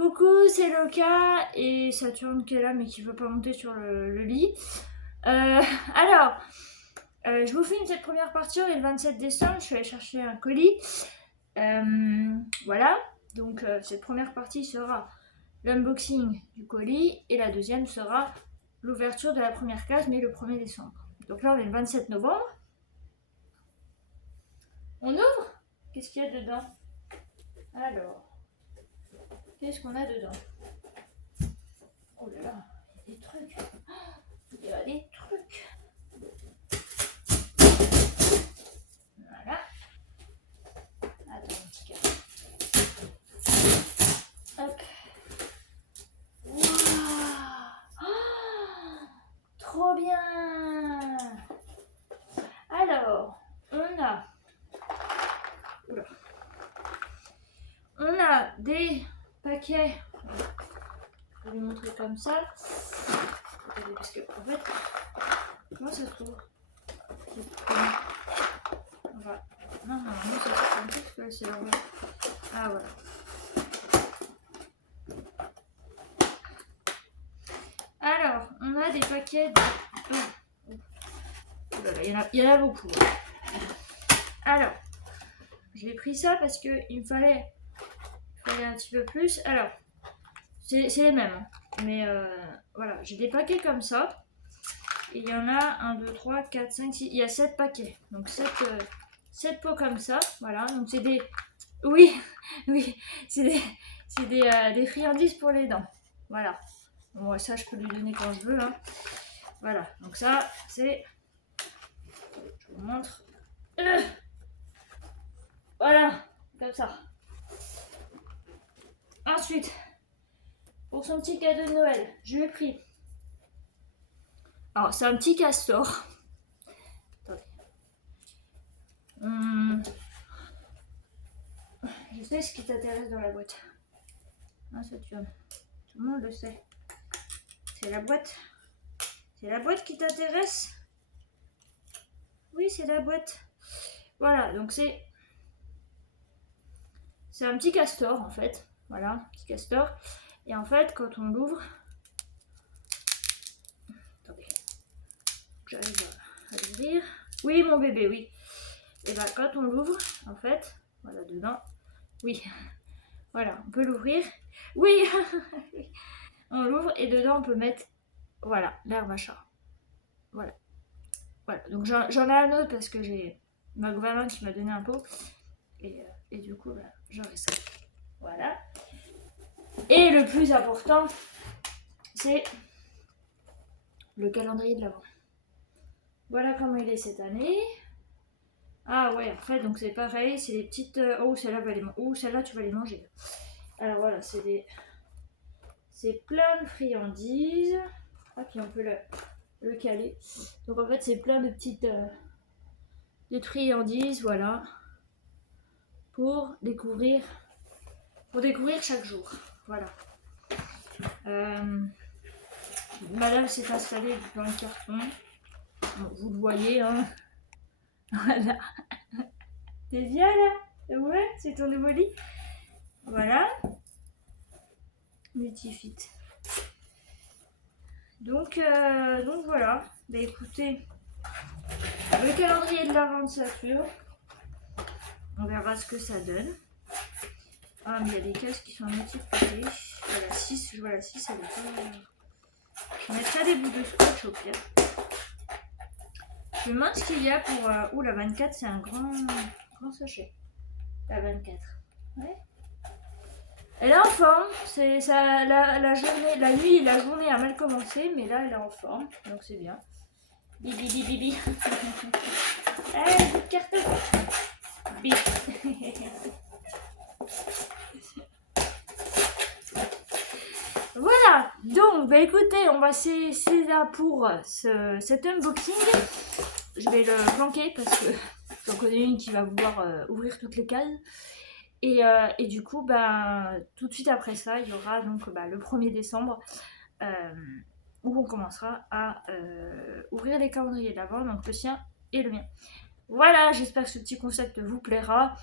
Coucou, c'est Loka et Saturne qui est là mais qui veut pas monter sur le lit. Alors, je vous filme cette première partie, on est le 27 décembre, je suis allée chercher un colis. Voilà, donc cette première partie sera l'unboxing du colis et la deuxième sera l'ouverture de la première case, mais le 1er décembre. Donc là, on est le 27 novembre. On ouvre? Qu'est-ce qu'il y a dedans? Alors, qu'est-ce qu'on a dedans? Oh là là, il y a des trucs. Il y a des trucs. Voilà. Attends un petit cas. Hop. Waouh, oh, trop bien. Alors, on a des paquets. Je vais vous montrer comme ça. Parce que en fait, comment ça s'ouvre? Voilà. Non, ça s'ouvre comme ça parce que c'est l'envers. Ah voilà. Alors, on a des paquets de... Oh là là, il y en a beaucoup. Alors, j'ai pris ça parce qu'il me fallait un petit peu plus. Alors, c'est les mêmes. Mais voilà, j'ai des paquets comme ça. Et il y en a 1, 2, 3, 4, 5, 6. Il y a 7 paquets. Donc 7 pots comme ça. Voilà, donc c'est des... Oui, c'est des friandises pour les dents. Voilà. Bon, ça, je peux lui donner quand je veux. Hein. Voilà, donc ça, c'est... Je vous montre. Voilà, comme ça. Ensuite, pour son petit cadeau de Noël, je lui ai pris... Alors, c'est un petit castor. Attendez. Je sais ce qui t'intéresse dans la boîte. Ah, Saturne. Tout le monde le sait. C'est la boîte. C'est la boîte qui t'intéresse? Oui, c'est la boîte. Voilà, donc c'est un petit castor en fait. Voilà, un petit castor. Et en fait, quand on l'ouvre... Attendez. J'arrive à l'ouvrir. Oui, mon bébé, oui. Et bien, quand on l'ouvre, en fait, voilà, dedans. Oui. Voilà, on peut l'ouvrir. Oui. On l'ouvre et dedans, on peut mettre... Voilà, l'herbe à chat. Voilà. Voilà, donc j'en ai un autre parce que j'ai ma gouvernante qui m'a donné un pot. Et du coup, bah, j'aurai ça. Voilà. Et le plus important, c'est le calendrier de l'Avent. Voilà comment il est cette année. Ah ouais, en fait, donc c'est pareil, c'est les petites... Oh, celle-là, tu vas les manger. Alors voilà, c'est plein de friandises. Ah, puis on peut le caler. Donc en fait, c'est plein de petites... de friandises, voilà. Pour découvrir chaque jour. Voilà. Madame s'est installée dans le carton. Bon, vous le voyez, hein. Voilà. T'es bien là? Ouais, c'est ton nouveau lit. Voilà. Multifit. Donc voilà. Bah écoutez, le calendrier de l'Avent de Saturne. On verra ce que ça donne. Ah, mais il y a des cases qui sont à moitié coupées. Voilà, 6, je vois la 6, elle est pas... Je mettrai des bouts de scotch au pire. Je me demande ce qu'il y a pour... la 24, c'est un grand sachet. La 24. Ouais. Elle est en forme. C'est ça, la journée, la nuit et la journée a mal commencé, mais là, elle est en forme. Donc c'est bien. Bibi, bibi, bibi. Allez, bout de carton. Bibi. Voilà, donc bah écoutez, c'est là pour cet unboxing. Je vais le planquer parce que j'en connais une qui va vouloir ouvrir toutes les cases. Et du coup, bah, tout de suite après ça, il y aura donc le 1er décembre où on commencera à ouvrir les calendriers de l'Avent, donc le sien et le mien. Voilà, j'espère que ce petit concept vous plaira.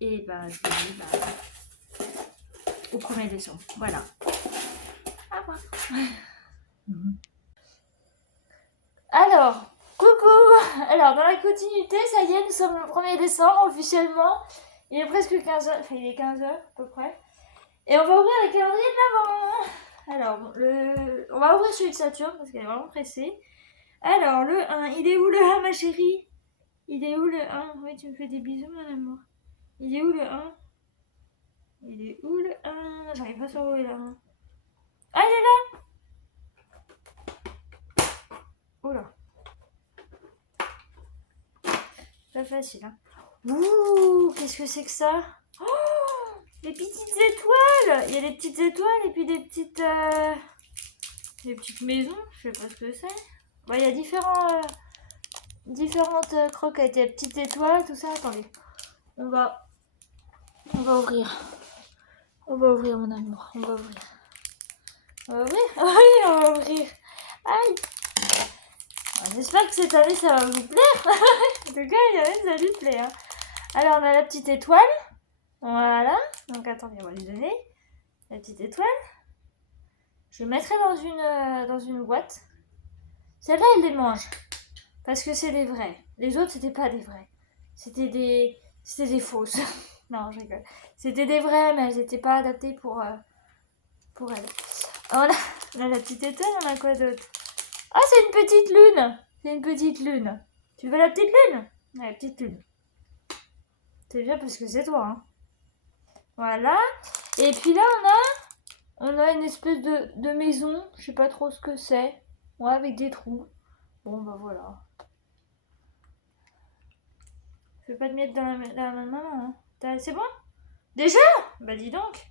Et bah, je vous dis au 1er décembre. Voilà. Au revoir. Alors, coucou. Alors, dans la continuité, ça y est, nous sommes le 1er décembre officiellement. Il est presque 15h, enfin il est 15h à peu près. Et on va ouvrir le calendrier de l'Avent. Alors, on va ouvrir celui de Saturne parce qu'elle est vraiment pressée. Alors, le 1, il est où le 1, ma chérie? Il est où le 1? Oui, tu me fais des bisous, mon amour. Il est où le 1? Il est où le 1? J'arrive pas à savoir où il est le 1. Ah, il est là! Oula. Pas facile, hein. Ouh, qu'est-ce que c'est que ça? Oh, des petites étoiles! Il y a des petites étoiles et puis des petites maisons. Je sais pas ce que c'est. Bon, il y a différentes croquettes. Il y a des petites étoiles, tout ça. Attendez. On va ouvrir. On va ouvrir, mon amour. On va ouvrir. On va ouvrir? Oui, on va ouvrir. Aïe! J'espère que cette année, ça va vous plaire. En tout cas, il y a même ça lui plaît. Hein. Alors, on a la petite étoile. Voilà. Donc, attendez, on va lui donner la petite étoile. Je le mettrai dans une boîte. Celle-là, elle les mange. Parce que c'est des vrais. Les autres, c'était pas des vrais. C'était des fausses. Non, je rigole. C'était des vrais, mais elles n'étaient pas adaptées pour elles. Voilà. Là, la petite étoile, on a quoi d'autre? Ah, c'est une petite lune. C'est une petite lune. Tu veux la petite lune? Ouais, la petite lune. C'est bien parce que c'est toi. Hein. Voilà. Et puis là, on a une espèce de maison. Je sais pas trop ce que c'est. Ouais, avec des trous. Bon, bah voilà. Je vais pas te mettre dans la main. Hein. C'est bon? Déjà? Bah dis donc.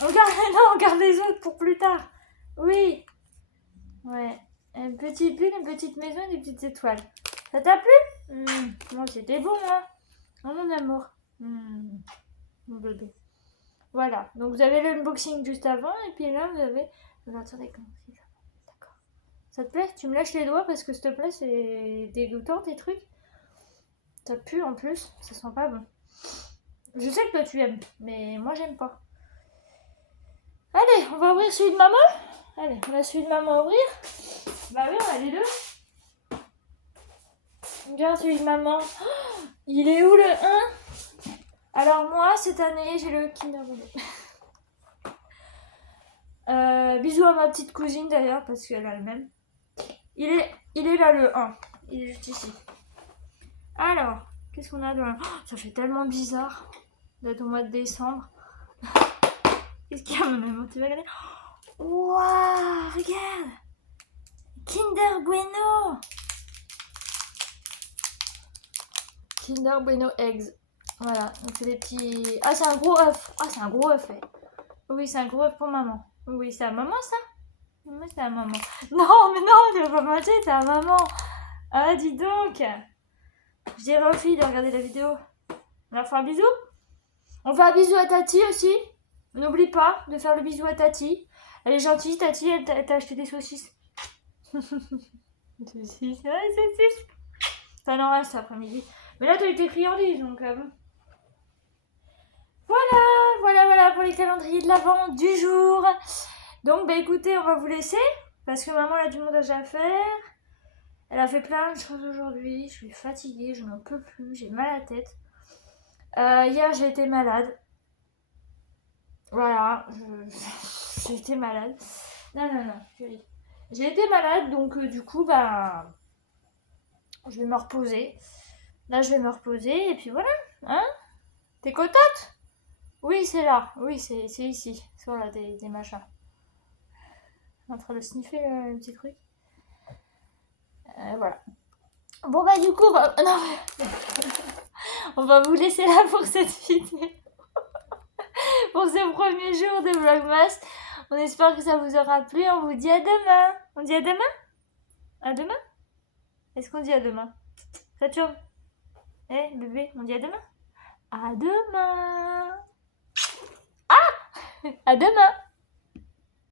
On garde les autres pour plus tard. Oui. Ouais. Une petite lune, une petite maison et des petites étoiles. Ça t'a plu? Moi, c'était bon, hein. Oh, mon amour. Mon bébé. Voilà. Donc, vous avez l'unboxing juste avant. Et puis là, vous avez l'ouverture des calendriers. D'accord. Ça te plaît? Tu me lâches les doigts parce que, s'il te plaît, c'est dégoûtant, tes trucs. Ça pue en plus. Ça sent pas bon. Je sais que toi, tu aimes. Mais moi, j'aime pas. Allez, on va ouvrir celui de maman. Allez, on a celui de maman à ouvrir. Bah oui, on a les deux. Regarde celui de maman. Oh, il est où le 1? Alors moi, cette année, j'ai le Kinder Bueno. Bisous à ma petite cousine d'ailleurs, parce qu'elle a le même. Il est là le 1. Il est juste ici. Alors, qu'est-ce qu'on a dans oh, ça fait tellement bizarre d'être au mois de décembre. Qu'est-ce qu'il y a, mon amour? Tu vas regarder? Waouh, regarde! Kinder Bueno! Kinder Bueno Eggs. Voilà, donc c'est des petits... Ah, c'est un gros œuf. Ah, c'est un gros œuf, ouais. Oui, c'est un gros œuf pour maman. Oui, c'est à maman, ça? Oui, c'est à maman. Non, mais non, tu vas pas manger, c'est à maman. Ah, dis donc. Je dirais aux filles de regarder la vidéo. On leur fait un bisou? On fait un bisou à Tati aussi. N'oublie pas de faire le bisou à Tati. Elle est gentille, Tati, elle t'a acheté des saucisses. Saucisses, ouais, saucisses. Ça en reste cet après-midi. Mais là, t'as eu tes friandises, donc bon. Voilà pour les calendriers de l'Avent du jour. Donc, bah écoutez, on va vous laisser. Parce que maman, elle a du montage à faire. Elle a fait plein de choses aujourd'hui. Je suis fatiguée, je n'en peux plus. J'ai mal à la tête. Hier, j'ai été malade. Voilà, j'ai été malade. Non, j'ai été malade, donc du coup, bah, je vais me reposer. Là, je vais me reposer, et puis voilà. Hein? T'es contente? Oui, c'est là. Oui, c'est ici. Sur là, des machins. En train de sniffer le petit truc. Voilà. Bon, bah, du coup, non, on va vous laisser là pour cette vidéo. Pour ce premier jour de Vlogmas. On espère que ça vous aura plu. On vous dit à demain. On dit à demain? À demain? Est-ce qu'on dit à demain? Saturne? Eh, bébé, on dit à demain? À demain! Ah! À demain!